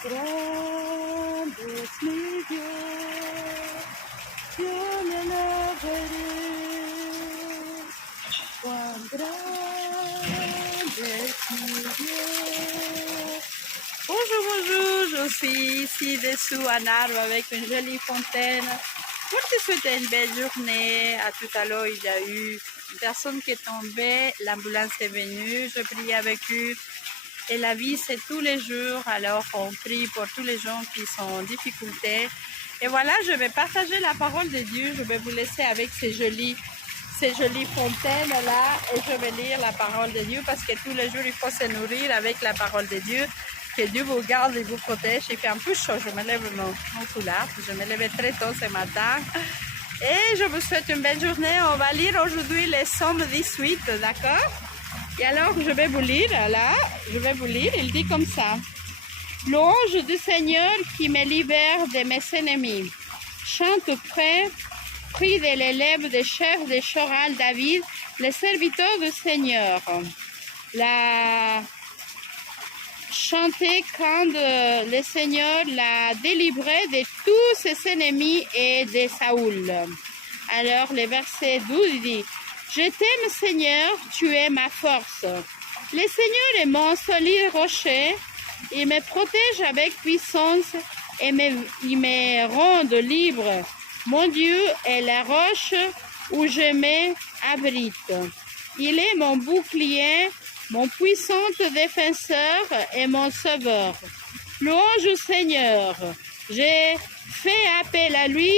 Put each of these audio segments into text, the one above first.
grande es mi Dios, yo le alabaré. Cuán grande es mi Dios. Bonjour, bonjour, je suis ici dessous un arbre avec une jolie fontaine pour te souhaiter une belle journée. À tout à l'heure, il y a eu une personne qui est tombée, l'ambulance est venue, je prie avec eux. Et la vie, c'est tous les jours, alors on prie pour tous les gens qui sont en difficulté. Et voilà, je vais partager la parole de Dieu, je vais vous laisser avec ces jolies fontaines-là et je vais lire la parole de Dieu parce que tous les jours, il faut se nourrir avec la parole de Dieu. Que Dieu vous garde et vous protège. Il fait un peu chaud, je me lève mon foulard, je me lève très tôt ce matin. Et je vous souhaite une belle journée. On va lire aujourd'hui les Psaumes 18, d'accord? Et alors, je vais vous lire, là, il dit comme ça. Louange du Seigneur qui me libère de mes ennemis. Chante près, prie de l'élève des chefs de choral David, les serviteurs du Seigneur. Chantez quand le Seigneur l'a délivré de tous ses ennemis et de Saoul. Alors, le verset 12 dit, « Je t'aime, Seigneur, tu es ma force. Le Seigneur est mon solide rocher, il me protège avec puissance et il me rend libre. Mon Dieu est la roche où je m'abrite. Il est mon bouclier, mon puissant défenseur et mon sauveur. Louange au Seigneur. J'ai fait appel à lui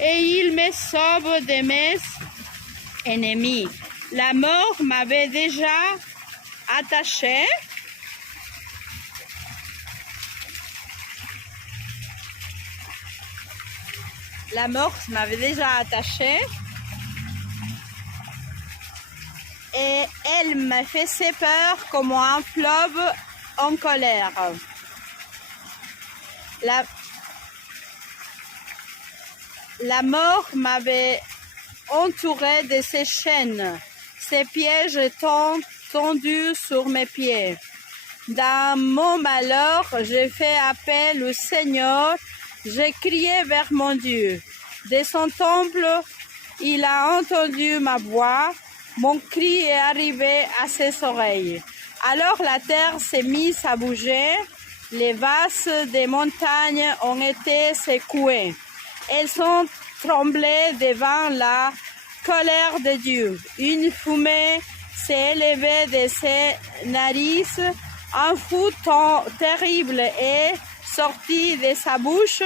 et il me sauve de mes ennemis. La mort m'avait déjà attaché. La mort m'avait déjà attaché. Et elle me faisait peur comme un fleuve en colère. La mort m'avait entouré de ses chaînes, ses pièges étant tendus sur mes pieds. Dans mon malheur, j'ai fait appel au Seigneur, j'ai crié vers mon Dieu. De son temple, il a entendu ma voix. Mon cri est arrivé à ses oreilles. Alors la terre s'est mise à bouger, les vases des montagnes ont été secouées. Elles ont tremblé devant la colère de Dieu. Une fumée s'est élevée de ses narices, un feu terrible est sorti de sa bouche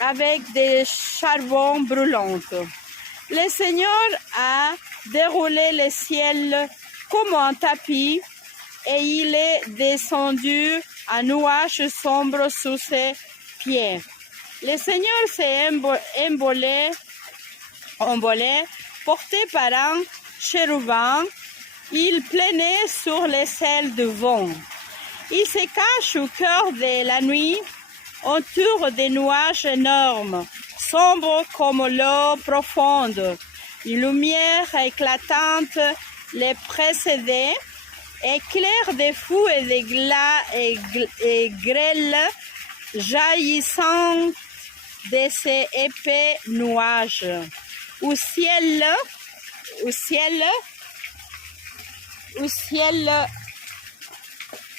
avec des charbons brûlants. Le Seigneur a déroulé le ciel comme un tapis et il est descendu un nuage sombre sous ses pieds. Le Seigneur s'est envolé, porté par un chérubin. Il planait sur les ailes du vent. Il se cache au cœur de la nuit, autour des nuages énormes, sombres comme l'eau profonde. Une lumière éclatante les précédait, éclairs de feu et de glas et grêles jaillissant de ces épais nuages. Au ciel,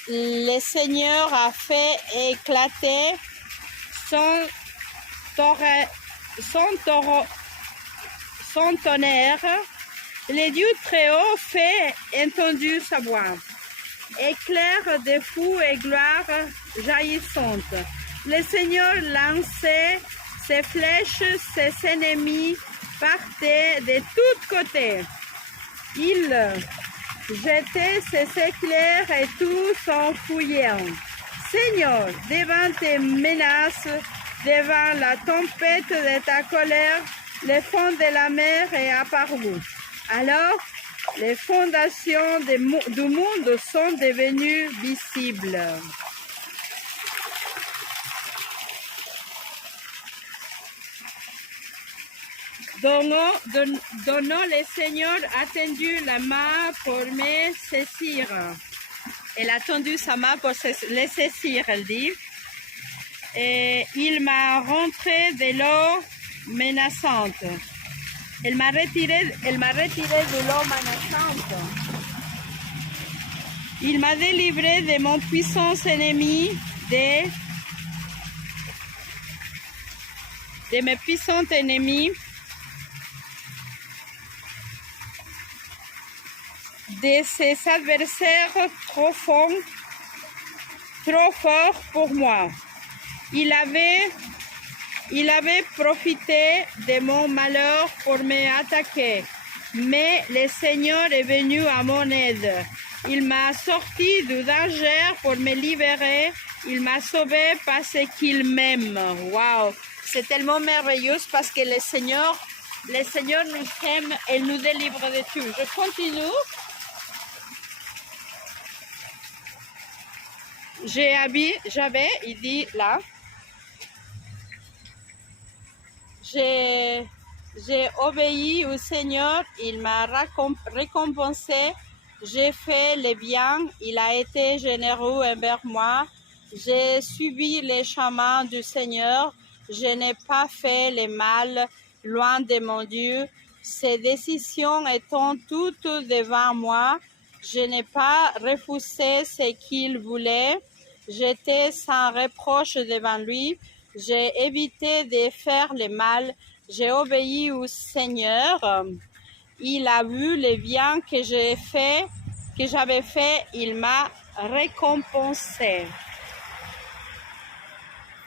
le Seigneur a fait éclater son tonnerre. Le Dieu très haut fait entendre sa voix. Éclair de feu et gloire jaillissante. Le Seigneur lançait ses flèches, ses ennemis partaient de tous côtés. Il jetait ses éclairs et tout s'enfuyait. Seigneur, devant tes menaces, devant la tempête de ta colère, le fond de la mer est apparu. Alors, les fondations du monde sont devenues visibles. Donnant le Seigneur a tendu la main pour me saisir. Elle a tendu sa main pour le saisir, elle dit. et il m'a rentré de l'eau menaçante. Elle m'a retiré de l'eau menaçante. Il m'a délivré de mon puissant ennemi, de mes puissants ennemis, de ses adversaires trop forts pour moi. Il avait profité de mon malheur pour m'attaquer, mais le Seigneur est venu à mon aide. Il m'a sorti du danger pour me libérer. Il m'a sauvé parce qu'il m'aime. Wow, c'est tellement merveilleux parce que le Seigneur nous aime et nous délivre de tout. Je continue. Il dit là, j'ai obéi au Seigneur, il m'a récompensé, j'ai fait le bien, il a été généreux envers moi, j'ai suivi les chemins du Seigneur, je n'ai pas fait le mal loin de mon Dieu, ses décisions étant toutes devant moi, je n'ai pas refusé ce qu'il voulait, j'étais sans reproche devant lui, j'ai évité de faire le mal, j'ai obéi au Seigneur. Il a vu le bien que j'avais fait, il m'a récompensé.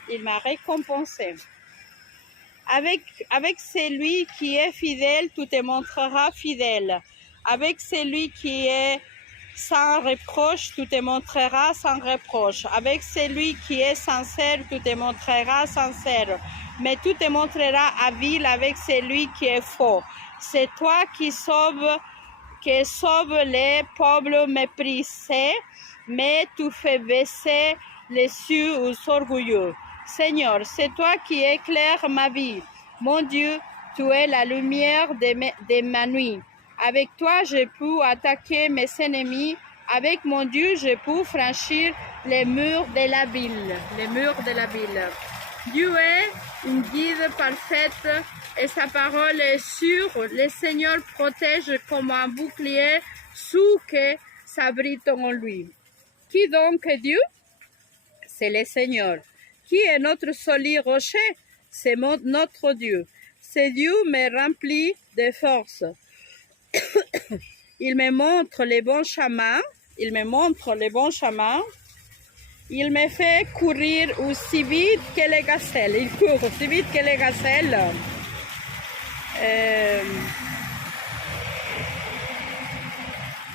Il m'a récompensé. Avec celui qui est fidèle, tu te montreras fidèle. Avec celui qui est sans reproche, tu te montreras sans reproche. Avec celui qui est sincère, tu te montreras sincère. Mais tu te montreras habile avec celui qui est faux. C'est toi qui sauves les peuples méprisés, mais tu fais baisser les cieux aux orgueilleux. Seigneur, c'est toi qui éclaires ma vie. Mon Dieu, tu es la lumière de ma nuit. Avec toi, je peux attaquer mes ennemis. Avec mon Dieu, je peux franchir les murs de la ville. Les murs de la ville. Dieu est une guide parfaite et sa parole est sûre. Le Seigneur protège comme un bouclier ceux qui s'abritent en lui. Qui donc est Dieu? C'est le Seigneur. Qui est notre solide rocher? C'est notre Dieu. Ce Dieu me remplit de force. Il me montre les bons chemins. Il me fait courir aussi vite que les gazelles. Il court aussi vite que les gazelles.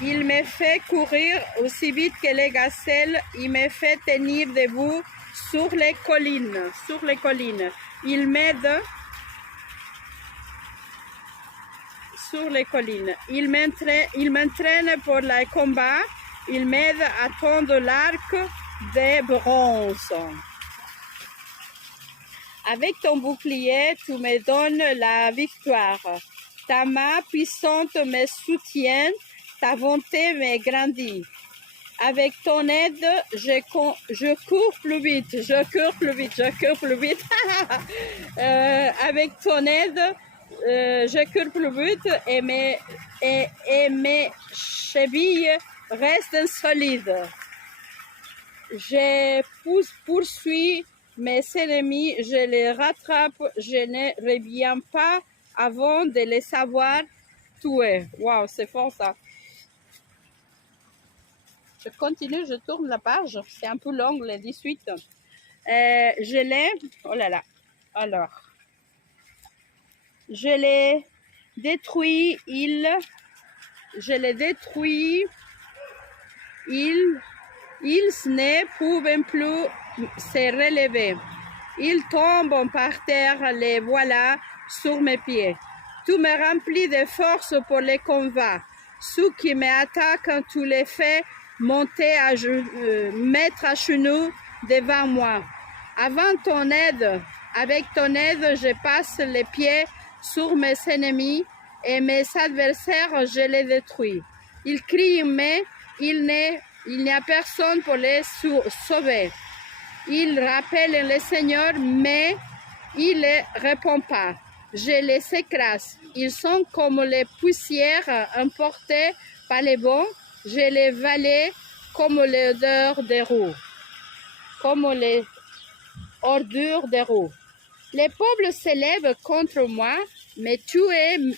Il me fait courir aussi vite que les gazelles. Il me fait tenir debout sur les collines. Il m'aide sur les collines. Il m'entraîne pour le combat. Il m'aide à tendre l'arc de bronze. Avec ton bouclier, tu me donnes la victoire. Ta main puissante me soutient, ta bonté me grandit. Avec ton aide, je cours plus vite. Avec ton aide, je cours plus vite et mes chevilles restent solides. Je poursuis mes ennemis, je les rattrape, je ne reviens pas avant de les savoir tuer. Waouh, c'est fort ça. Je continue, je tourne la page. C'est un peu long, le 18. Je l'ai... Oh là là. Alors. Je l'ai détruit. Ils ne pouvaient plus se relever. Ils tombent par terre, les voilà sur mes pieds. Tu me remplis de force pour les combats. Ceux qui m'attaquent, tu les fais monter mettre à genoux devant moi. Avec ton aide, je passe les pieds sur mes ennemis et mes adversaires, je les détruis. Ils crient, mais il n'y a personne pour les sauver. Ils rappellent le Seigneur, mais il ne répond pas. Je les écrase. Ils sont comme les poussières emportées par les vents. Je les valaie comme l'odeur des roues, comme les ordures des roues. Les peuples s'élèvent contre moi, mais tu me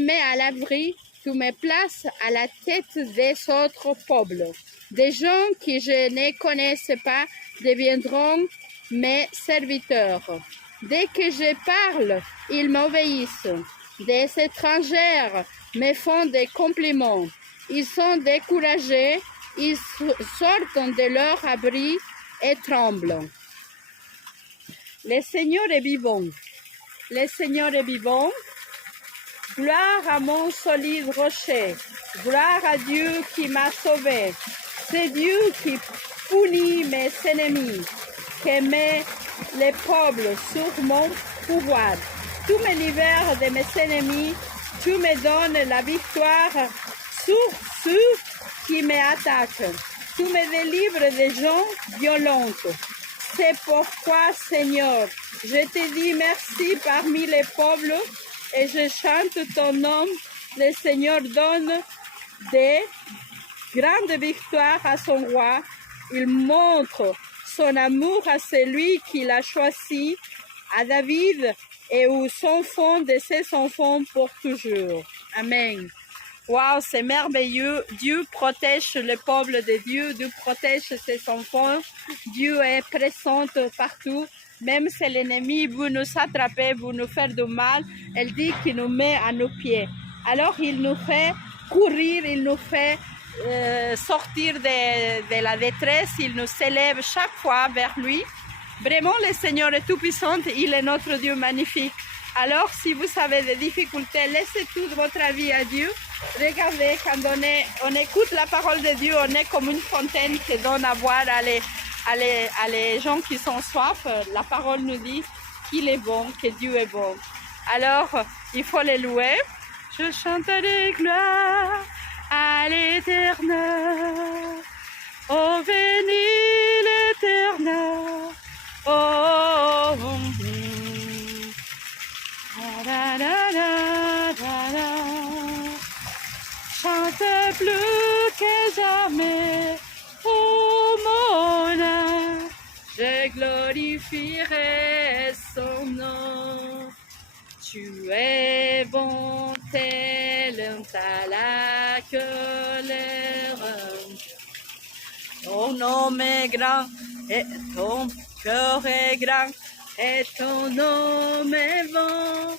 mets à l'abri, tu me places à la tête des autres peuples. Des gens que je ne connaissais pas deviendront mes serviteurs. Dès que je parle, ils m'obéissent. Des étrangers me font des compliments. Ils sont découragés, ils sortent de leur abri et tremblent. Le Seigneur est vivant. Le Seigneur est vivant. Gloire à mon solide rocher. Gloire à Dieu qui m'a sauvé. C'est Dieu qui punit mes ennemis, qui met les peuples sous mon pouvoir. Tu me libères de mes ennemis, tu me donnes la victoire sur ceux qui m'attaquent. Tu me délivres des gens violents. C'est pourquoi, Seigneur, je te dis merci parmi les peuples et je chante ton nom. Le Seigneur donne des grandes victoires à son roi. Il montre son amour à celui qu'il a choisi, à David, et aux enfants de ses enfants pour toujours. Amen. Waouh, c'est merveilleux. Dieu protège le peuple de Dieu. Dieu protège ses enfants. Dieu est présent partout. Même si l'ennemi veut nous attraper, veut nous faire du mal, elle dit qu'il nous met à nos pieds. Alors il nous fait courir, il nous fait sortir de la détresse, il nous élève chaque fois vers lui. Vraiment, le Seigneur est tout puissant, il est notre Dieu magnifique. Alors, si vous avez des difficultés, laissez toute votre vie à Dieu. Regardez, quand on écoute la parole de Dieu, on est comme une fontaine qui donne à boire à les gens qui sont soif. La parole nous dit qu'il est bon, que Dieu est bon. Alors, il faut les louer. Je chanterai gloire à l'Éternel. Oh, béni l'Éternel. Oh, da, da, da, da, da. Chante plus que jamais, oh mon âme, je glorifierai son nom. Tu es bon, tel à la colère. Ton nom est grand et ton cœur est grand et ton nom est bon.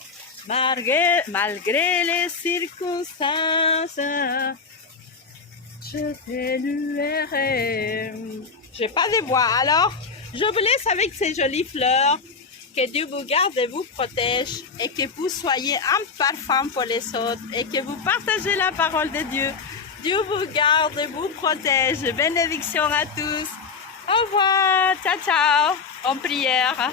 Malgré les circonstances, je te louerai. J'ai pas de voix, alors je vous laisse avec ces jolies fleurs. Que Dieu vous garde et vous protège et que vous soyez un parfum pour les autres et que vous partagez la parole de Dieu. Dieu vous garde et vous protège. Bénédiction à tous. Au revoir. Ciao, ciao. En prière.